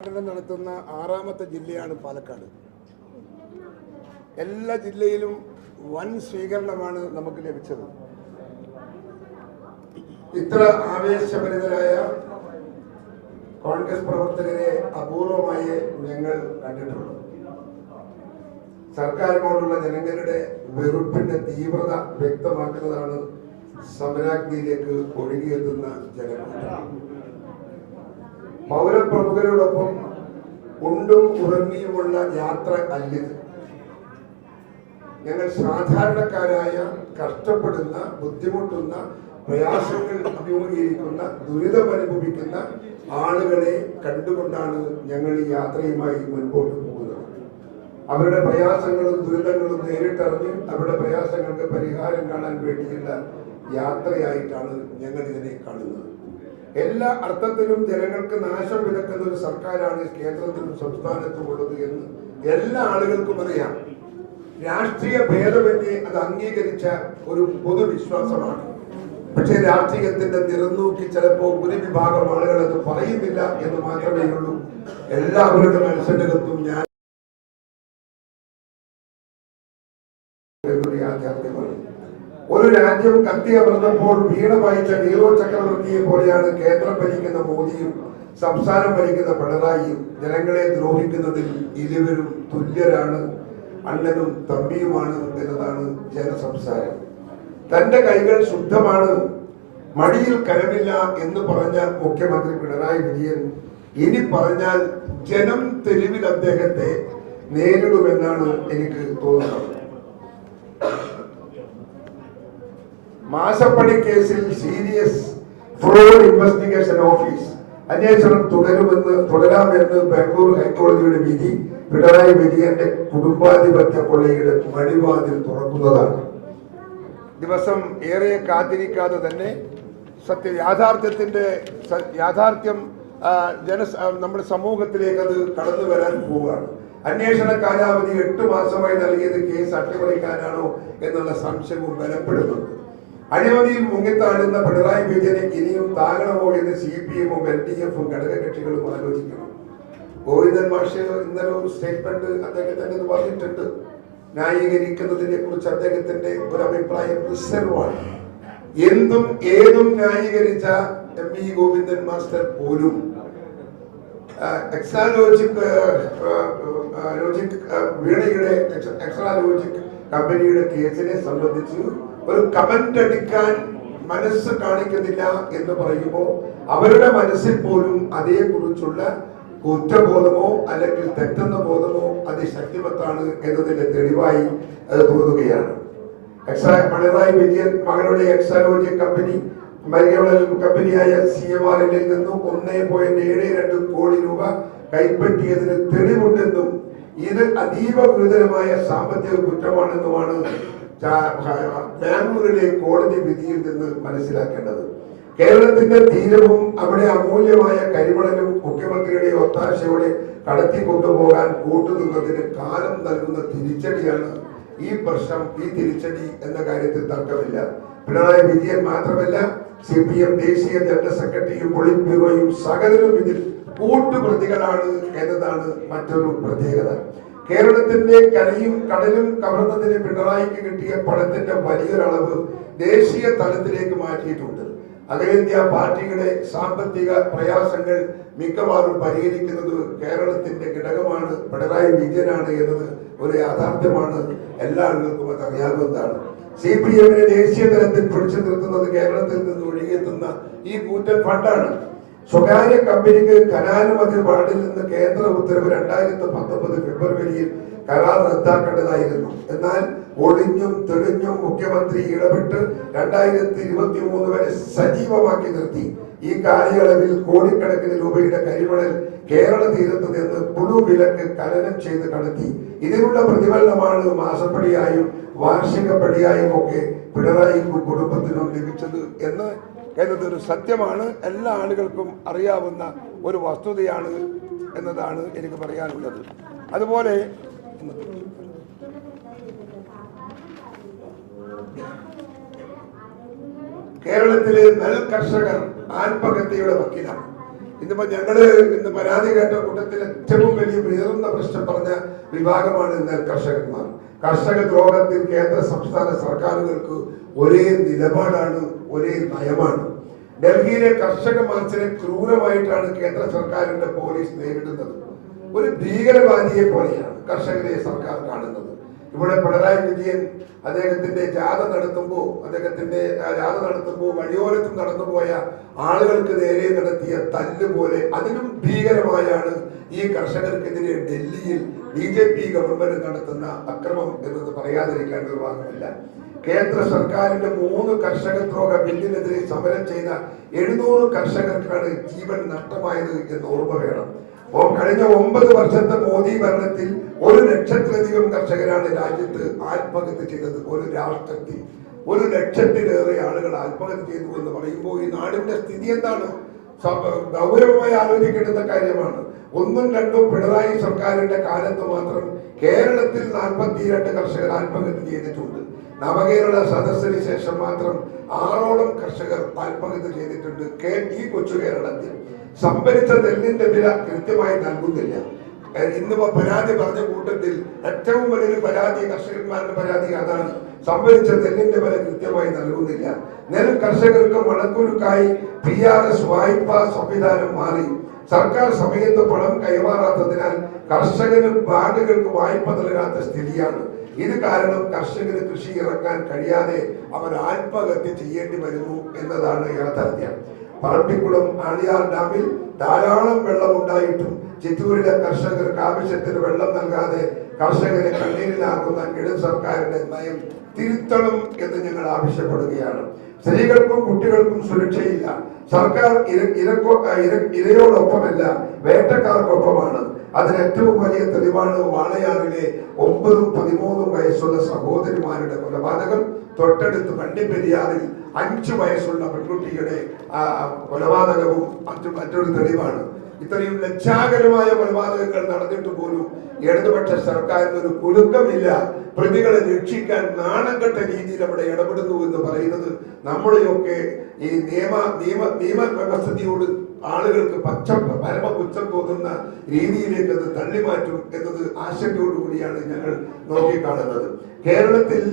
നടത്തുന്ന ആറാമത്തെ ജില്ലയാണ് പാലക്കാട്. എല്ലാ ജില്ലയിലും വൻ സ്വീകരണമാണ് നമുക്ക് ലഭിച്ചത്. ഇത്ര ആവേശഭരിതരായ കോൺഗ്രസ് പ്രവർത്തകരെ അപൂർവമായി ഞങ്ങൾ കണ്ടിട്ടുള്ളൂ. സർക്കാരിനോടുള്ള ജനങ്ങളുടെ വെറുപ്പിന്റെ തീവ്രത വ്യക്തമാക്കുന്നതാണ് സമരാഗ്നിയിലേക്ക് ഒഴുകിയെത്തുന്ന ജനകൂട്ടം. പൗരപ്രമുഖരോടൊപ്പം ഉണ്ടും ഉറങ്ങിയുമുള്ള യാത്ര അല്ലിത്. ഞങ്ങൾ സാധാരണക്കാരായ, കഷ്ടപ്പെടുന്ന, ബുദ്ധിമുട്ടുന്ന, പ്രയാസങ്ങൾ അഭിമുഖീകരിക്കുന്ന, ദുരിതമനുഭവിക്കുന്ന ആളുകളെ കണ്ടുകൊണ്ടാണ് ഞങ്ങൾ ഈ യാത്രയുമായി മുൻപോട്ട് പോകുന്നത്. അവരുടെ പ്രയാസങ്ങളും ദുരിതങ്ങളും നേരിട്ടറിഞ്ഞ് അവരുടെ പ്രയാസങ്ങൾക്ക് പരിഹാരം കാണാൻ വേണ്ടിയുള്ള യാത്രയായിട്ടാണ് ഞങ്ങൾ ഇതിനെ കാണുന്നത്. എല്ലാ അർത്ഥത്തിലും ജനങ്ങൾക്ക് നാശം വിതക്കുന്ന ഒരു സർക്കാരാണ് കേന്ദ്രത്തിലും സംസ്ഥാനത്തും ഉള്ളത് എന്ന് എല്ലാ ആളുകൾക്കും അറിയാം. രാഷ്ട്രീയ ഭേദമന്യേ അത് അംഗീകരിച്ച ഒരു പൊതുവിശ്വാസമാണ്. പക്ഷേ രാഷ്ട്രീയത്തിന്റെ നിറന്നൂക്കി ചിലപ്പോൾ ഒരു വിഭാഗം ആളുകൾ അത് പറയുന്നില്ല എന്ന് മാത്രമേ ഉള്ളൂ. എല്ലാവരുടെ മനസ്സിനകത്തും ഞാൻ യാഥാർത്ഥ്യമാണ്. ഒരു രാജ്യം കത്തിയമർന്നപ്പോൾ വീണ വായിച്ച നീറോ ചക്രവർത്തിയെ പോലെയാണ് കേന്ദ്രം ഭരിക്കുന്ന മോദിയും സംസ്ഥാനം ഭരിക്കുന്ന പിണറായിയും. ജനങ്ങളെ ദ്രോഹിക്കുന്നതിൽ ഇരുവരും തുല്യരാണ്, അണ്ണനും തമ്പിയുമാണ് എന്നതാണ് ജനസംസാരം. തന്റെ കൈകൾ ശുദ്ധമാണ്, മടിയിൽ കരമില്ല എന്ന് പറഞ്ഞ മുഖ്യമന്ത്രി പിണറായി വിജയൻ ഇനി പറഞ്ഞാൽ ജനം തെരുവിൽ അദ്ദേഹത്തെ നേരിടുമെന്നാണ് എനിക്ക് തോന്നുന്നത്. മാസപ്പണി കേസിൽ സീരിയസ് ഫ്രോഡ് ഇൻവെസ്റ്റിഗേഷൻ ഓഫീസ് അന്വേഷണം തുടരാമെന്ന് ബാംഗ്ലൂർ ഹൈക്കോടതിയുടെ വിധി പിണറായി വിജയന്റെ കുടുംബാധിപത്യ കൊള്ളയുടെ മണിവാതിൽ തുറക്കുന്നതാണ്. ദിവസം ഏറെ കാത്തിരിക്കാതെ തന്നെ യാഥാർത്ഥ്യം നമ്മുടെ സമൂഹത്തിലേക്ക് അത് കടന്നു വരാൻ പോവുകയാണ്. അന്വേഷണ കാലാവധി 8 മാസമായി നൽകിയത് കേസ് അട്ടിമറിക്കാനാണോ എന്നുള്ള സംശയവും ബലപ്പെടുന്നുണ്ട്. അഴിമതിയിൽ മുങ്ങിത്താഴുന്ന പിണറായി വിജയനെ ഇനിയും താങ്ങണമോ എന്ന് CPM-ഉം LDF-ഉം ഘടകകക്ഷികളും ആലോചിക്കണം. ഗോവിന്ദൻ മാഷ് ഇന്നലെ ഒരു സ്റ്റേറ്റ്മെന്റ് അദ്ദേഹത്തിന്റെ പറഞ്ഞിട്ടുണ്ട്. ന്യായീകരിക്കുന്നതിനെ കുറിച്ച് അദ്ദേഹത്തിന്റെ ഒരു അഭിപ്രായം റിസർവാണ്. എന്തും ഏതും ന്യായീകരിച്ച MP ഗോവിന്ദൻ മാസ്റ്റർ പോലും വീണയുടെ എക്സാലോജിക് കമ്പനിയുടെ കേസിനെ സംബന്ധിച്ച് ഒരു കമന്റ് അടിക്കാൻ മനസ്സ് കാണിക്കുന്നില്ല എന്ന് പറയുമ്പോൾ അവരുടെ മനസ്സിൽ പോലും അതേക്കുറിച്ചുള്ള കുറ്റബോധമോ അല്ലെങ്കിൽ തെറ്റെന്ന ബോധമോ അതിശക്തിമത്താണ് എന്നതിന്റെ തെളിവായി അത് തോന്നുകയാണ്. പിണറായി വിജയൻ മകളുടെ എക്സാലോജിക് കമ്പനിയായ CMRL നിന്നും 1.72 കോടി രൂപ കൈപ്പറ്റിയതിന് തെളിവുണ്ടെന്നും ഇത് അതീവ ഗുരുതരമായ സാമ്പത്തിക കുറ്റമാണെന്നുമാണ് ബാംഗ്ലൂരിലെ കോടതി വിധിയിൽ നിന്ന് മനസ്സിലാക്കേണ്ടത്. കേരളത്തിന്റെ തീരവും അവിടെ അമൂല്യമായ കരിമണലും മുഖ്യമന്ത്രിയുടെ ഒത്താശയോടെ കടത്തിക്കൊണ്ടുപോകാൻ കൂട്ടുനിന്നതിന് കാലം നൽകുന്ന തിരിച്ചടിയാണ് ഈ പ്രശ്നം. ഈ തിരിച്ചടി എന്ന കാര്യത്തിൽ തർക്കമില്ല. പിണറായി വിജയൻ മാത്രമല്ല, CPM ദേശീയ ജനറൽ സെക്രട്ടറിയും പൊളിറ്റ് ബ്യൂറോയും സകലരും ഇതിൽ കൂട്ടുപ്രതികളാണ് എന്നതാണ് മറ്റൊരു പ്രത്യേകത. കേരളത്തിന്റെ കരയും കടലും കവർന്നതിന് പിണറായിക്ക് കിട്ടിയ പണത്തിന്റെ വലിയൊരളവ് ദേശീയ തലത്തിലേക്ക് മാറ്റിയിട്ടുണ്ട്. അഖിലേന്ത്യാ പാർട്ടിയുടെ സാമ്പത്തിക പ്രയാസങ്ങൾ മിക്കവാറും പരിഹരിക്കുന്നത് കേരളത്തിന്റെ ഘടകമാണ്, പിണറായി വിജയനാണ് എന്നത് ഒരു യാഥാർത്ഥ്യമാണ്. എല്ലാ ആളുകൾക്കും അത് അറിയാവുന്നതാണ്. CPM-നെ ദേശീയ തലത്തിൽ പിടിച്ചു നിർത്തുന്നത് കേരളത്തിൽ നിന്ന് ഒഴുകിയെത്തുന്ന ഈ കൂറ്റൻ ഫണ്ടാണ്. സ്വകാര്യ കമ്പനിക്ക് കനാനുമതി വാർഡിൽ നിന്ന് കേന്ദ്ര ഉത്തരവ് 2019 ഫെബ്രുവരിയിൽ കരാർ റദ്ദാക്കേണ്ടതായിരുന്നു. എന്നാൽ ഒളിഞ്ഞും തെളിഞ്ഞും മുഖ്യമന്ത്രി ഇടപെട്ട് 2023 വരെ സജീവമാക്കി നിർത്തി. ഈ കാലയളവിൽ കോടിക്കണക്കിന് രൂപയുടെ കരിമണൽ കേരള തീരത്ത് നിന്ന് പുഴുവിലക്ക് ഖനനം ചെയ്ത് കടത്തി. ഇതിനുള്ള പ്രതിഫലനമാണ് മാസപ്പടിയായും വാർഷിക പടിയായും ഒക്കെ പിണറായിക്കും കുടുംബത്തിനും ലഭിച്ചത് എന്നതൊരു സത്യമാണ്. എല്ലാ ആളുകൾക്കും അറിയാവുന്ന ഒരു വസ്തുതയാണ് എന്നതാണ് എനിക്ക് പറയാനുള്ളത്. അതുപോലെ കേരളത്തിലെ നെൽ കർഷകർ ആത്മഹത്യയുടെ വക്കിലാണ്. ഇന്നിപ്പോ ഇന്ന് പരാതി കേട്ട കൂട്ടത്തിൽ ഏറ്റവും വലിയ ഉയർന്ന പ്രശ്നം പറഞ്ഞ വിഭാഗമാണ് നെൽ കർഷകന്മാർ. കർഷക ദ്രോഹത്തിൽ കേന്ദ്ര സംസ്ഥാന സർക്കാരുകൾക്ക് ഒരേ നിലപാടാണ്, ഒരേ നയമാണ്. ഡൽഹിയിലെ കർഷക മാർച്ചിനെ ക്രൂരമായിട്ടാണ് കേന്ദ്ര സർക്കാരിന്റെ പോലീസ് നേരിടുന്നത്. ഒരു ഭീകരവാദിയെ പോലെയാണ് കർഷകരെ സർക്കാർ കാണുന്നത്. ഇവിടെ പിണറായി വിജയൻ അദ്ദേഹത്തിന്റെ ജാഥ നടത്തുമ്പോൾ വഴിയോരത്തും നടന്നുപോയ ആളുകൾക്ക് നേരെ നടത്തിയ തല്ല് പോലെ അതിലും ഭീകരമായാണ് ഈ കർഷകർക്കെതിരെ ഡൽഹിയിൽ BJP ഗവൺമെന്റ് നടത്തുന്ന അക്രമം എന്നത് പറയാതിരിക്കാൻ നിർവാഹമില്ല. കേന്ദ്ര സർക്കാരിന്റെ 3 കർഷക ദ്രോഹ ബില്ലിനെതിരെ സമരം ചെയ്ത 700 കർഷകർക്കാണ് ജീവൻ നഷ്ടമായത് എന്ന് ഓർമ്മ വേണം. കഴിഞ്ഞ 9 വർഷത്തെ മോദി ഭരണത്തിൽ 1 ലക്ഷത്തിലധികം കർഷകരാണ് രാജ്യത്ത് ആത്മഹത്യ ചെയ്തത്. ഒരു രാഷ്ട്രത്തിൽ 1 ലക്ഷത്തിലേറെ ആളുകൾ ആത്മഹത്യ ചെയ്തു എന്ന് പറയുമ്പോൾ ഈ നാടിന്റെ സ്ഥിതി എന്താണ്? ഗൗരവമായി ആലോചിക്കേണ്ടുന്ന കാര്യമാണ്. 1ഉം 2ഉം പിണറായി സർക്കാരിന്റെ കാലത്ത് മാത്രം കേരളത്തിൽ 42 കർഷകർ ആത്മഹത്യ ചെയ്തിട്ടുണ്ട്. നവകേരള സദസ്സിന് ശേഷം മാത്രം 6ഓളം കർഷകർ ആത്മഹത്യ ചെയ്തിട്ടുണ്ട്. ഈ കൊച്ചു കേരളത്തിൽ സംഭരിച്ച നെല്ലിന്റെ വില കൃത്യമായി നൽകുന്നില്ല. ഇന്നിപ്പോ പരാതി പറഞ്ഞ കൂട്ടത്തിൽ ഏറ്റവും വലിയൊരു പരാതി, കർഷകന്മാരുടെ പരാതി അതാണ്. സംഭരിച്ച നെല്ലിന്റെ വില കൃത്യമായി നൽകുന്നില്ല. നെൽ കർഷകർക്ക് മണക്കുരുക്കായി PRS വായ്പാ സംവിധാനം മാറി. സർക്കാർ സമയത്ത് പണം കൈമാറാത്തതിനാൽ കർഷകന് ബാങ്കുകൾക്ക് വായ്പ നൽകാത്ത സ്ഥിതിയാണ്. ഇത് കാരണം കർഷകന് കൃഷി ഇറക്കാൻ കഴിയാതെ അവർ ആത്മഹത്യ ചെയ്യേണ്ടി വരുന്നു എന്നതാണ് യാഥാർത്ഥ്യം. പറമ്പിക്കുളം ആളിയാർ ഡാമിൽ ധാരാളം വെള്ളം ഉണ്ടായിട്ടും ചിറ്റൂരിലെ കർഷകർക്ക് ആവശ്യത്തിന് വെള്ളം നൽകാതെ കർഷകരെ കണ്ണീരിലാക്കുന്ന ഇടത് സർക്കാരിന്റെ നയം തിരുത്തണം എന്ന് ഞങ്ങൾ ആവശ്യപ്പെടുകയാണ്. സ്ത്രീകൾക്കും കുട്ടികൾക്കും സുരക്ഷയില്ല. സർക്കാർ ഇരയോടൊപ്പമല്ല, വേട്ടക്കാർക്കൊപ്പമാണ്. അതിന് ഏറ്റവും വലിയ തെളിവാണ് വാളയാറിലെ 9ഉം 13ഉം വയസ്സുള്ള സഹോദരിമാരുടെ കൊലപാതകം. തൊട്ടടുത്ത് വണ്ടിപ്പെരിയാറിൽ 5 വയസ്സുള്ള പെൺകുട്ടിയുടെ കൊലപാതകവും മറ്റൊരു തെളിവാണ്. ഇത്രയും ലജ്ജാകരമായ കൊലപാതകങ്ങൾ നടന്നിട്ട് പോലും ഇടതുപക്ഷ സർക്കാരിന് ഒരു കുലുക്കമില്ല. പ്രതികളെ രക്ഷിക്കാൻ നാണംകെട്ട രീതിയിൽ അവിടെ ഇടപെടുന്നു എന്ന് പറയുന്നത് നമ്മുടെയൊക്കെ ഈ നിയമ വ്യവസ്ഥയോട് ആളുകൾക്ക് പരമപുച്ഛം തോന്നുന്ന രീതിയിലേക്ക് അത് തള്ളിമാറ്റും എന്നത് ആശങ്കയോടുകൂടിയാണ് ഞങ്ങൾ നോക്കിക്കാണുന്നത്. കേരളത്തിൽ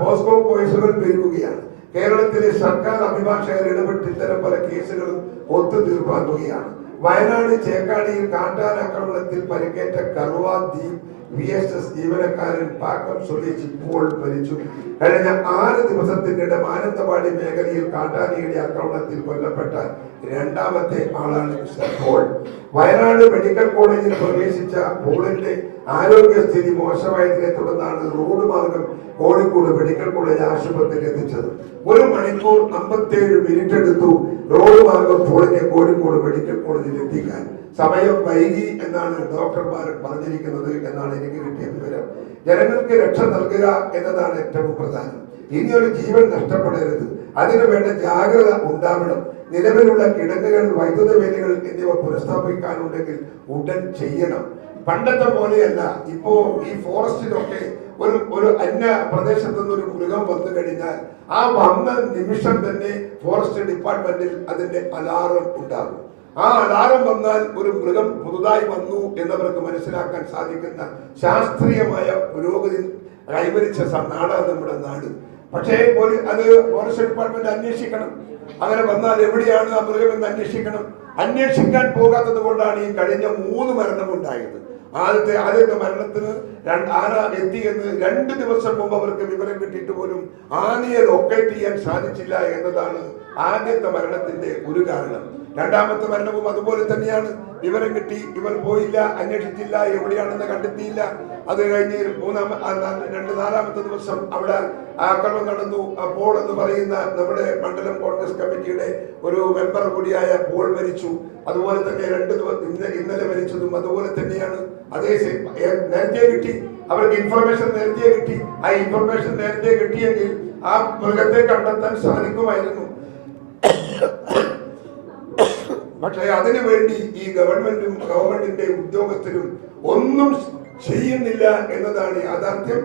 പോസ്കോ കേസുകൾ പെരുകുകയാണ്. കേരളത്തിലെ സർക്കാർ അഭിഭാഷകർ ഇടപെട്ട് ഇത്തരം പല കേസുകളും ഒത്തുതീർപ്പാക്കുകയാണ്. വയനാട് ചേക്കാടിയിൽ കാട്ടാനാക്രമണത്തിൽ പരിക്കേറ്റ കറുവ ദ്വീപ് VSS ജീവനക്കാരൻ പാക്കം സ്വദേശി പോൾ മരിച്ചു. കഴിഞ്ഞ 6 ദിവസത്തിനിടെ മാനന്തവാടി മേഖലയിൽ കാട്ടാനയുടെ ആക്രമണത്തിൽ കൊല്ലപ്പെട്ട 2ാമത്തെ ആളാണ് മിസ്റ്റർ പോൾ. വയനാട് മെഡിക്കൽ കോളേജിൽ പ്രവേശിച്ച പോളിന്റെ ആരോഗ്യസ്ഥിതി മോശമായതിനെ തുടർന്നാണ് റോഡ് മാർഗം കോഴിക്കോട് മെഡിക്കൽ കോളേജ് ആശുപത്രിയിൽ എത്തിച്ചത്. 1 മണിക്കൂർ 57 മിനിറ്റ് എടുത്തു റോഡ് മാർഗം പോളിനെ കോഴിക്കോട് മെഡിക്കൽ കോളേജിൽ എത്തിക്കാൻ. സമയം വൈകി എന്നാണ് ഡോക്ടർമാർ പറഞ്ഞിരിക്കുന്നത് എന്നാണ് എനിക്ക് കിട്ടിയ വിവരം. ജനങ്ങൾക്ക് രക്ഷ നൽകുക എന്നതാണ് ഏറ്റവും പ്രധാനം. ഇനിയൊരു ജീവൻ നഷ്ടപ്പെടരുത്. അതിനു വേണ്ട ജാഗ്രത ഉണ്ടാവണം. നിലവിലുള്ള കിടങ്ങുകൾ, വൈദ്യുത വേലികൾ എന്നിവ പുനഃസ്ഥാപിക്കാനുണ്ടെങ്കിൽ ഉടൻ ചെയ്യണം. പണ്ടത്തെ പോലെയല്ല. ഇപ്പോ ഈ ഫോറസ്റ്റിലൊക്കെ ഒരു അന്യ പ്രദേശത്തു നിന്ന് ഒരു മൃഗം വന്നു കഴിഞ്ഞാൽ ആ വന്ന നിമിഷം തന്നെ ഫോറസ്റ്റ് ഡിപ്പാർട്ട്മെന്റിൽ അതിന്റെ അലാറം ഉണ്ടാകും. ആ അലാറം വന്നാൽ ഒരു മൃഗം പുതുതായി വന്നു എന്നവർക്ക് മനസ്സിലാക്കാൻ സാധിക്കുന്ന ശാസ്ത്രീയമായ പുരോഗതി കൈവരിച്ച നാടാണ് നമ്മുടെ നാട്. പക്ഷേ അത് ഫോറസ്റ്റ് ഡിപ്പാർട്ട്മെന്റ് അന്വേഷിക്കണം. അങ്ങനെ വന്നാൽ എവിടെയാണ് ആ മൃഗം എന്ന് അന്വേഷിക്കണം. അന്വേഷിക്കാൻ പോകാത്തത് കൊണ്ടാണ് ഈ കഴിഞ്ഞ 3 മരണം ഉണ്ടായത്. ആദ്യത്തെ മരണത്തിന് ആന എത്തിയെന്ന് 2 ദിവസം മുമ്പ് അവർക്ക് വിവരം കിട്ടിയിട്ട് പോലും ആനയെ ലൊക്കേറ്റ് ചെയ്യാൻ സാധിച്ചില്ല എന്നതാണ് ആദ്യത്തെ മരണത്തിന്റെ ഒരു കാരണം. 2ാമത്തെ മരണവും അതുപോലെ തന്നെയാണ്. വിവരം കിട്ടി, ഇവർ പോയില്ല, അന്വേഷിച്ചില്ല, എവിടെയാണെന്ന് കണ്ടെത്തിയില്ല. അത് കഴിഞ്ഞ് 4ാമത്തെ ദിവസം അവിടെ ആക്രമണം നടന്നു. പോൾ എന്ന് പറയുന്ന നമ്മുടെ മണ്ഡലം കോൺഗ്രസ് കമ്മിറ്റിയുടെ ഒരു മെമ്പർ കൂടിയായ പോൾ മരിച്ചു. അതുപോലെ തന്നെ 2 ദിവസം ഇന്നലെ മരിച്ചതും അതുപോലെ തന്നെയാണ്. അതേ നേരത്തെ കിട്ടി, അവർക്ക് ഇൻഫർമേഷൻ നേരത്തെ കിട്ടി. ആ ഇൻഫർമേഷൻ നേരത്തെ കിട്ടിയെങ്കിൽ ആ മൃഗത്തെ കണ്ടെത്താൻ സാധിക്കുമായിരുന്നു. പക്ഷേ അതിനു വേണ്ടി ഈ ഗവൺമെന്റിന്റെ ഉദ്യോഗസ്ഥരും ഒന്നും ചെയ്യുന്നില്ല എന്നതാണ് യാഥാർത്ഥ്യം.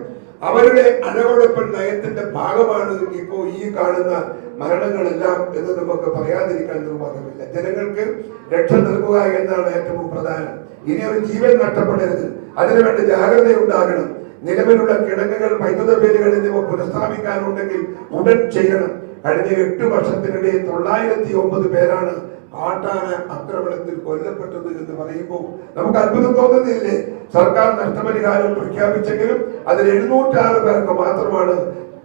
അവരുടെ അഴകൊഴപ്പൻ നയത്തിന്റെ ഭാഗമാണ് ഇപ്പോ ഈ കാണുന്ന മരണങ്ങളെല്ലാം എന്ന് നമുക്ക് പറയാതിരിക്കാൻ നിർവാഹമില്ല. ജനങ്ങൾക്ക് രക്ഷ നൽകുക എന്നാണ് ഏറ്റവും പ്രധാനം. ഇനി ഒരു ജീവൻ നഷ്ടപ്പെടരുത്, അതിനുവേണ്ടി ജാഗ്രത ഉണ്ടാകണം. നിലവിലുള്ള കിടങ്ങുകൾ, വൈദ്യുത വേലികൾ എന്നിവ പുനഃസ്ഥാപിക്കാനുണ്ടെങ്കിൽ ഉടൻ ചെയ്യണം. കഴിഞ്ഞ 8 വർഷത്തിനിടെ 909 പേരാണ് കാട്ടാന ആക്രമണത്തിൽ കൊല്ലപ്പെട്ടത് എന്ന് പറയുമ്പോൾ നമുക്ക് അത്ഭുതം തോന്നുന്നില്ലേ? സർക്കാർ നഷ്ടപരിഹാരം പ്രഖ്യാപിച്ചെങ്കിലും അതിൽ 706 പേർക്ക് മാത്രമാണ്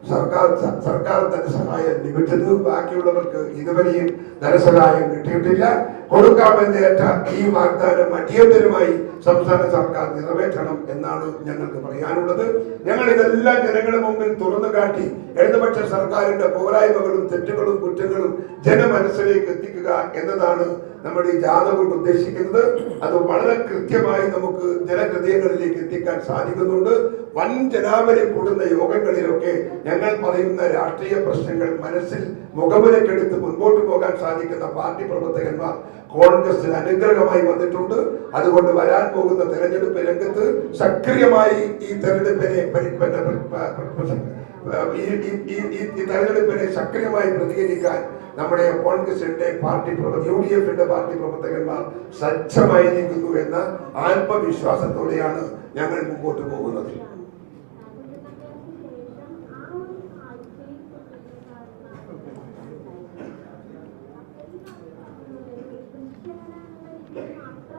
സർക്കാർ ധനസഹായം ലഭിച്ചത്. ബാക്കിയുള്ളവർക്ക് ഇതുവരെയും ധനസഹായം കിട്ടിയിട്ടില്ല. കൊടുക്കാമെന്നേറ്റ ഈ വാഗ്ദാനം അടിയന്തരമായി സംസ്ഥാന സർക്കാർ നിറവേറ്റണം എന്നാണ് ഞങ്ങൾക്ക് പറയാനുള്ളത്. ഞങ്ങൾ ഇതെല്ലാം ജനങ്ങളുടെ മുമ്പിൽ തുറന്നു കാട്ടി ഇടതുപക്ഷ സർക്കാരിന്റെ പോരായ്മകളും തെറ്റുകളും കുറ്റങ്ങളും ജനമനസ്സിലേക്ക് എത്തിക്കുക എന്നതാണ് നമ്മുടെ ഈ ജാഥ കൊണ്ട് ഉദ്ദേശിക്കുന്നത്. അത് വളരെ കൃത്യമായി നമുക്ക് ജനഹൃദയങ്ങളിലേക്ക് എത്തിക്കാൻ സാധിക്കുന്നുണ്ട്. വൻ ജനാവലി കൂടുന്ന യോഗങ്ങളിലൊക്കെ ഞങ്ങൾ പറയുന്ന രാഷ്ട്രീയ പ്രശ്നങ്ങൾ മനസ്സിൽ മുഖമുലക്കെടുത്ത് മുൻപോട്ട് പോകാൻ സാധിക്കുന്ന പാർട്ടി പ്രവർത്തകന്മാർ കോൺഗ്രസിന് അനുഗ്രഹമായി വന്നിട്ടുണ്ട്. അതുകൊണ്ട് വരാൻ പോകുന്ന തെരഞ്ഞെടുപ്പ് രംഗത്ത് സക്രിയമായി ഈ തെരഞ്ഞെടുപ്പിനെ സക്രിയമായി പ്രതികരിക്കാൻ നമ്മുടെ കോൺഗ്രസിന്റെ പാർട്ടി UDFന്റെ പാർട്ടി പ്രവർത്തകന്മാർ സജ്ജമായിരിക്കുന്നു എന്ന ആത്മവിശ്വാസത്തോടെയാണ് ഞങ്ങൾ മുമ്പോട്ട് പോകുന്നത്.